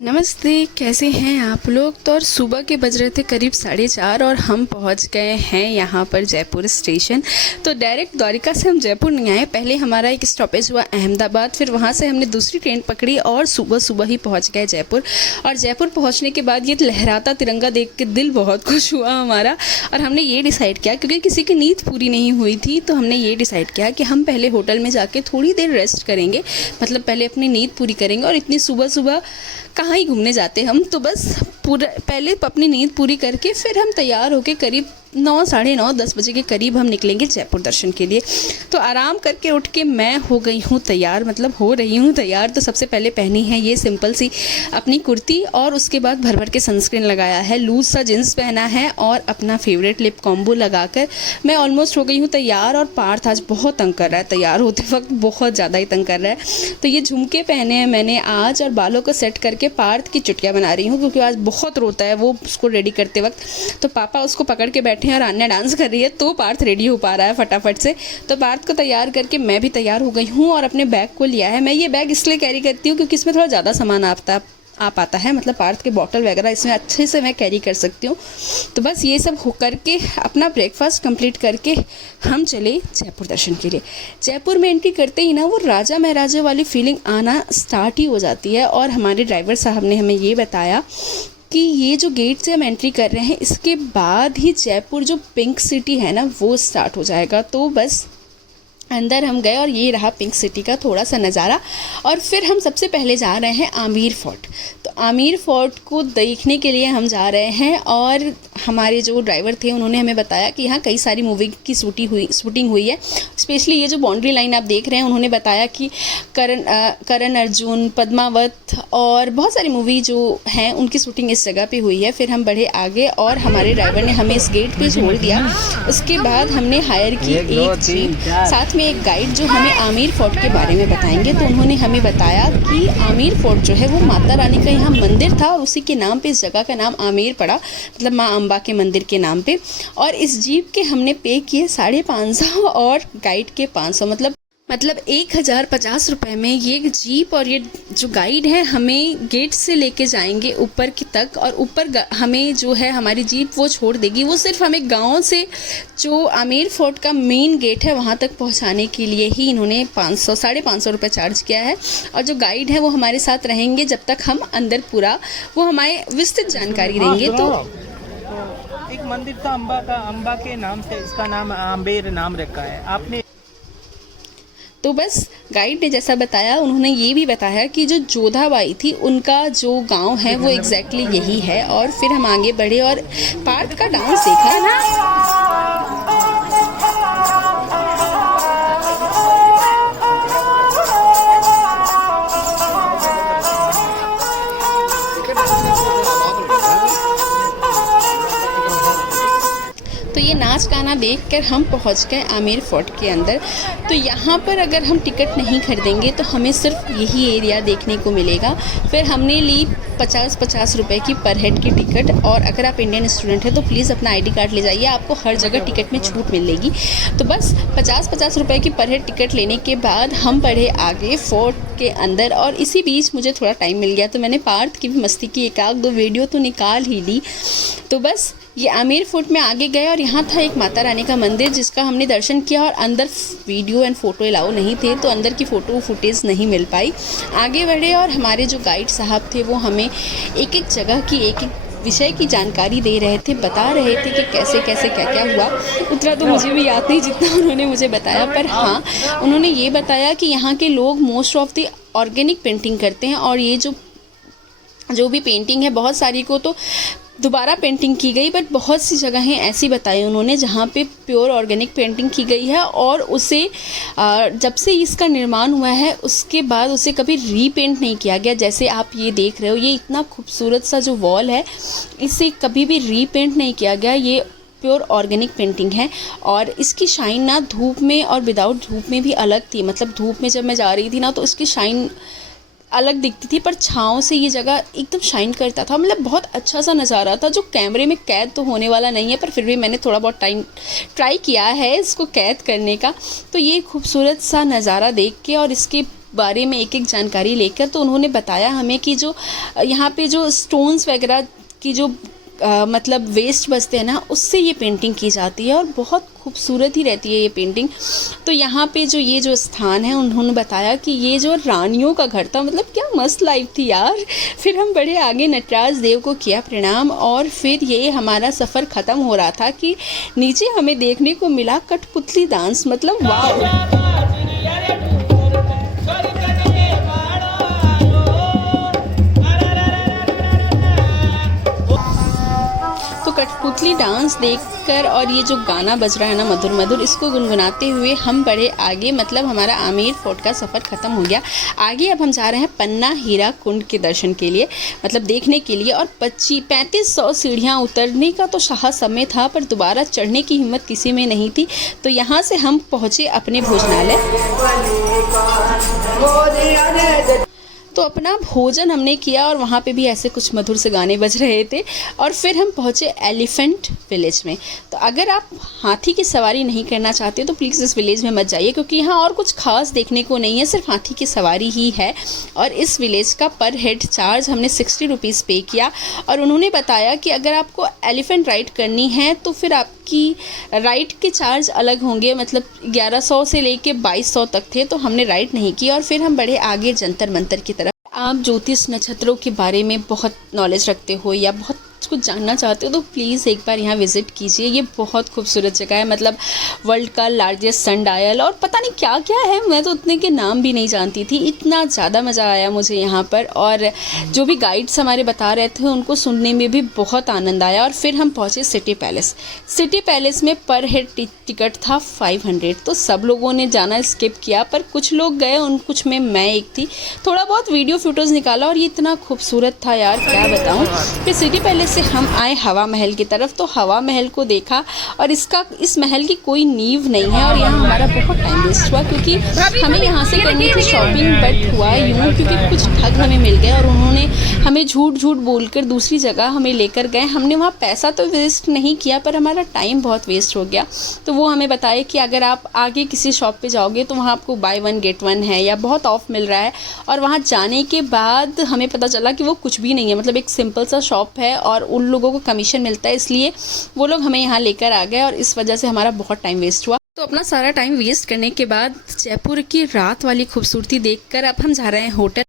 नमस्ते, कैसे हैं आप लोग। तो और सुबह के बज रहे थे करीब 4:30 और हम पहुंच गए हैं यहाँ पर जयपुर स्टेशन। तो डायरेक्ट द्वारिका से हम जयपुर नहीं आए, पहले हमारा एक स्टॉपेज हुआ अहमदाबाद, फिर वहाँ से हमने दूसरी ट्रेन पकड़ी और सुबह सुबह ही पहुँच गए जयपुर। और जयपुर पहुँचने के बाद ये लहराता तिरंगा देख के दिल बहुत खुश हुआ हमारा। और हमने ये डिसाइड किया, क्योंकि किसी की नींद पूरी नहीं हुई थी, तो हमने ये डिसाइड किया कि हम पहले होटल में जाके थोड़ी देर रेस्ट करेंगे, मतलब पहले अपनी नींद पूरी करेंगे। और इतनी सुबह सुबह कहाँ ही घूमने जाते हम, तो बस पूरा पहले अपनी नींद पूरी करके फिर हम तैयार होके करीब 9, साढ़े 9, 10 बजे के करीब हम निकलेंगे जयपुर दर्शन के लिए। तो आराम करके उठ के मैं हो गई हूँ तैयार, मतलब हो रही हूँ तैयार। तो सबसे पहले पहनी है ये सिंपल सी अपनी कुर्ती, और उसके बाद भर भर के सनस्क्रीन लगाया है, लूज सा जींस पहना है और अपना फेवरेट लिप कॉम्बो लगाकर मैं ऑलमोस्ट हो गई हूँ तैयार। और पार्थ आज बहुत तंग कर रहा है, तैयार होते वक्त बहुत ज़्यादा ही तंग कर रहा है। तो ये झुमके पहने हैं मैंने आज, और बालों को सेट करके पार्थ की चुटिया बना रही हूँ, क्योंकि आज बहुत रोता है वो उसको रेडी करते वक्त। तो पापा उसको पकड़ के बैठे हैं और आन्या डांस कर रही है, तो पार्थ रेडी हो पा रहा है फटाफट से। तो पार्थ को तैयार करके मैं भी तैयार हो गई हूँ और अपने बैग को लिया है। मैं ये बैग इसलिए कैरी करती हूँ क्योंकि इसमें थोड़ा ज़्यादा सामान आ पाता है, मतलब पार्थ के बॉटल वगैरह इसमें अच्छे से मैं कैरी कर सकती हूँ। तो बस ये सब हो करके अपना ब्रेकफास्ट कंप्लीट करके हम चले जयपुर दर्शन के लिए। जयपुर में एंट्री करते ही ना वो राजा महाराजा वाली फीलिंग आना स्टार्ट ही हो जाती है। और हमारे ड्राइवर साहब ने हमें ये बताया कि ये जो गेट से हम एंट्री कर रहे हैं, इसके बाद ही जयपुर जो पिंक सिटी है ना वो स्टार्ट हो जाएगा। तो बस अंदर हम गए और ये रहा पिंक सिटी का थोड़ा सा नज़ारा। और फिर हम सबसे पहले जा रहे हैं आमेर फोर्ट। तो आमेर फोर्ट को देखने के लिए हम जा रहे हैं। और हमारे जो ड्राइवर थे उन्होंने हमें बताया कि यहाँ कई सारी मूवी की शूटिंग हुई है। स्पेशली ये जो बाउंड्री लाइन आप देख रहे हैं, उन्होंने बताया कि करण अर्जुन, पद्मावत और बहुत सारी मूवी जो हैं उनकी शूटिंग इस जगह पे हुई है। फिर हम बढ़े आगे और हमारे ड्राइवर ने हमें इस गेट पे छोड़ दिया। उसके बाद हमने हायर की एक जीप, साथ में एक गाइड जो हमें आमेर फोर्ट के बारे में बताएंगे। तो उन्होंने हमें बताया कि आमेर फोर्ट जो है वो माता रानी का यहाँ मंदिर था, और उसी के नाम पे इस जगह का नाम आमेर पड़ा, मतलब माँ अम्बा के मंदिर के नाम पे। और इस जीप के हमने पे किए 550 और गाइड के 500, मतलब 1050 रुपये में ये जीप और ये जो गाइड है हमें गेट से लेके जाएंगे ऊपर की तक। और ऊपर हमें जो है हमारी जीप वो छोड़ देगी। वो सिर्फ हमें गांव से जो आमेर फोर्ट का मेन गेट है वहां तक पहुंचाने के लिए ही इन्होंने 550 रुपये चार्ज किया है। और जो गाइड है वो हमारे साथ रहेंगे जब तक हम अंदर पूरा वो हमारे विस्तृत जानकारी देंगे। तो एक मंदिर था अम्बा के नाम से, इसका नाम आमेर नाम रखा है आपने। तो बस गाइड ने जैसा बताया, उन्होंने ये भी बताया कि जो जोधाबाई थी उनका जो गांव है वो एग्जैक्टली यही है। और फिर हम आगे बढ़े और पार्थ का डांस देखा ना। तो ये नाच गाना देखकर हम पहुंच गए आमेर फोर्ट के अंदर। तो यहाँ पर अगर हम टिकट नहीं खरीदेंगे तो हमें सिर्फ यही एरिया देखने को मिलेगा। फिर हमने ली 50 रुपए की पर हेड की टिकट। और अगर आप इंडियन स्टूडेंट हैं तो प्लीज़ अपना आईडी कार्ड ले जाइए, आपको हर जगह टिकट में छूट मिलेगी। तो बस 50 रुपए की पर हेड टिकट लेने के बाद हम बढ़े आगे फोर्ट के अंदर। और इसी बीच मुझे थोड़ा टाइम मिल गया तो मैंने पार्थ की भी मस्ती की, एक आध दो वीडियो तो निकाल ही ली। तो बस ये आमेर फोर्ट में आगे गए और यहाँ था एक माता रानी का मंदिर जिसका हमने दर्शन किया। और अंदर वीडियो एंड फ़ोटो अलाउ नहीं थे, तो अंदर की फ़ोटो फुटेज नहीं मिल पाई। आगे बढ़े और हमारे जो गाइड साहब थे वो हमें एक एक जगह की एक एक विषय की जानकारी दे रहे थे, बता रहे थे कि कैसे कैसे क्या क्या हुआ। उतना तो मुझे भी याद नहीं जितना उन्होंने मुझे बताया, पर हाँ उन्होंने ये बताया कि यहाँ के लोग most of the organic painting करते हैं। और ये जो भी पेंटिंग है, बहुत सारी को तो दोबारा पेंटिंग की गई, बट बहुत सी जगहें ऐसी बताई उन्होंने जहाँ पे प्योर ऑर्गेनिक पेंटिंग की गई है। और उसे जब से इसका निर्माण हुआ है उसके बाद उसे कभी रीपेंट नहीं किया गया। जैसे आप ये देख रहे हो, ये इतना खूबसूरत सा जो वॉल है, इसे कभी भी रीपेंट नहीं किया गया। ये प्योर ऑर्गेनिक पेंटिंग है। और इसकी शाइन ना धूप में और विदाउट धूप में भी अलग थी। मतलब धूप में जब मैं जा रही थी ना तो इसकी शाइन अलग दिखती थी, पर छाँव से ये जगह एकदम शाइन करता था। मतलब बहुत अच्छा सा नज़ारा था जो कैमरे में कैद तो होने वाला नहीं है, पर फिर भी मैंने थोड़ा बहुत टाइम ट्राई किया है इसको कैद करने का। तो ये खूबसूरत सा नज़ारा देख के और इसके बारे में एक एक जानकारी लेकर। तो उन्होंने बताया हमें कि जो यहाँ पे जो स्टोन्स वगैरह की जो मतलब वेस्ट बचते हैं ना, उससे ये पेंटिंग की जाती है और बहुत खूबसूरत ही रहती है ये पेंटिंग। तो यहाँ पे जो ये जो स्थान है, उन्होंने बताया कि ये जो रानियों का घर था, मतलब क्या मस्त लाइफ थी यार। फिर हम बढ़े आगे, नटराज देव को किया प्रणाम और फिर ये हमारा सफ़र ख़त्म हो रहा था कि नीचे हमें देखने को मिला कठपुतली डांस। मतलब वाह। तो कठपुतली डांस देखकर और ये जो गाना बज रहा है ना मधुर मधुर, इसको गुनगुनाते हुए हम बढ़े आगे। मतलब हमारा आमेर फोर्ट का सफ़र ख़त्म हो गया। आगे अब हम जा रहे हैं पन्ना हीरा कुंड के दर्शन के लिए, मतलब देखने के लिए। और 3500 सीढ़ियाँ उतरने का तो साहस समय था, पर दोबारा चढ़ने की हिम्मत किसी में नहीं थी। तो यहाँ से हम पहुँचे अपने भोजनालय। तो अपना भोजन हमने किया और वहाँ पे भी ऐसे कुछ मधुर से गाने बज रहे थे। और फिर हम पहुँचे एलिफेंट विलेज में। तो अगर आप हाथी की सवारी नहीं करना चाहते तो प्लीज़ इस विलेज में मत जाइए, क्योंकि यहाँ और कुछ खास देखने को नहीं है, सिर्फ हाथी की सवारी ही है। और इस विलेज का पर हेड चार्ज हमने 60 रुपीज़ पे किया। और उन्होंने बताया कि अगर आपको एलिफेंट राइड करनी है तो फिर आपकी राइड के चार्ज अलग होंगे, मतलब 1100 से लेके 2200 तक थे। तो हमने राइड नहीं की और फिर हम बढ़े आगे जंतर मंतर की तरफ। आप ज्योतिष नक्षत्रों के बारे में बहुत नॉलेज रखते हो या बहुत कुछ जानना चाहते हो तो प्लीज़ एक बार यहाँ विज़िट कीजिए। ये बहुत खूबसूरत जगह है, मतलब वर्ल्ड का लार्जेस्ट सनडायल और पता नहीं क्या क्या है, मैं तो उतने के नाम भी नहीं जानती थी। इतना ज़्यादा मज़ा आया मुझे यहाँ पर। और जो भी गाइड्स हमारे बता रहे थे उनको सुनने में भी बहुत आनंद आया। और फिर हम पहुँचे सिटी पैलेस। सिटी पैलेस में पर हेड टिकट था 500। तो सब लोगों ने जाना स्किप किया, पर कुछ लोग गए, उन कुछ में मैं एक थी। थोड़ा बहुत वीडियो फ़ोटोज़ निकाला और ये इतना खूबसूरत था यार, क्या बताऊँ। फिर सिटी पैलेस से हम आए हवा महल की तरफ। तो हवा महल को देखा और इस महल की कोई नींव नहीं है। और यहाँ हमारा बहुत टाइम वेस्ट हुआ, क्योंकि हमें यहाँ से करनी थी शॉपिंग, बट हुआ यूँ क्योंकि कुछ ठग हमें मिल गए और उन्होंने हमें झूठ बोलकर दूसरी जगह हमें लेकर गए। हमने वहाँ पैसा तो वेस्ट नहीं किया, पर हमारा टाइम बहुत वेस्ट हो गया। तो वो हमें बताए कि अगर आप आगे किसी शॉप पे जाओगे तो वहाँ आपको बाय 1 गेट 1 है या बहुत ऑफ मिल रहा है। और वहाँ जाने के बाद हमें पता चला कि वो कुछ भी नहीं है, मतलब एक सिंपल सा शॉप है और उन लोगों को कमीशन मिलता है, इसलिए वो लोग हमें यहाँ लेकर आ गए और इस वजह से हमारा बहुत टाइम वेस्ट हुआ। तो अपना सारा टाइम वेस्ट करने के बाद जयपुर की रात वाली खूबसूरती देखकर अब हम जा रहे हैं होटल।